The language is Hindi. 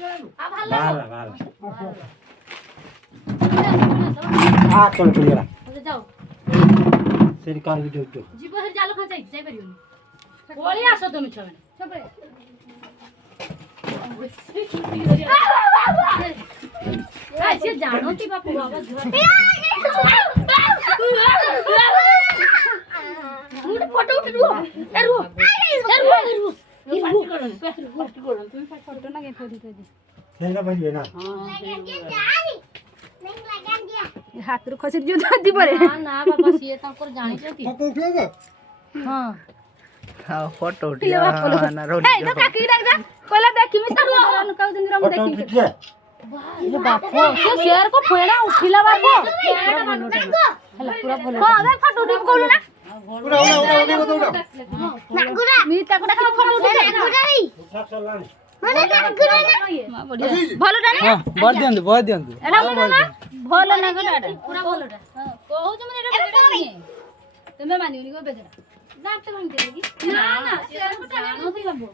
बाला बाला आ चल चलिए जाओ सेरी कार वीडियो तो जीव हर जालो खा जाई परियो ओली आसो तुम छबे छबे ऐसे जानो कि बापू बाबा मुझे फोटो उठ रो ये पार्टी करो तुम फोटो ना के फोटो दे सेना भइले ना हाथ रो खसी जो दादी परे ना ना बाबा सिए ताकर जानि छथि फोटो उठेगा हां हां फोटो उठिया ना रोड ए तो काकी देख जा कोला देखि मी तो रन काउ दिन रो देखि ये बापो से शेयर को फेड़ा उठिला बापो हला पूरा भलो हां अबे फोटो उठी कोलु ना उड़ा ना गुरा मी ताको देखा फोटो उठी गुरा ही उठा चलानी माने ना गुरा ना बढ़िया भलो डाने हां बहुत दियंतु एला ना भलो ना गुराटा पूरा भलोटा हां कहू जे मने एटा नहीं तुमे मानियोनी को बेजरा दांत मांगते लगी ना ना शेयर को जानो थी बाबू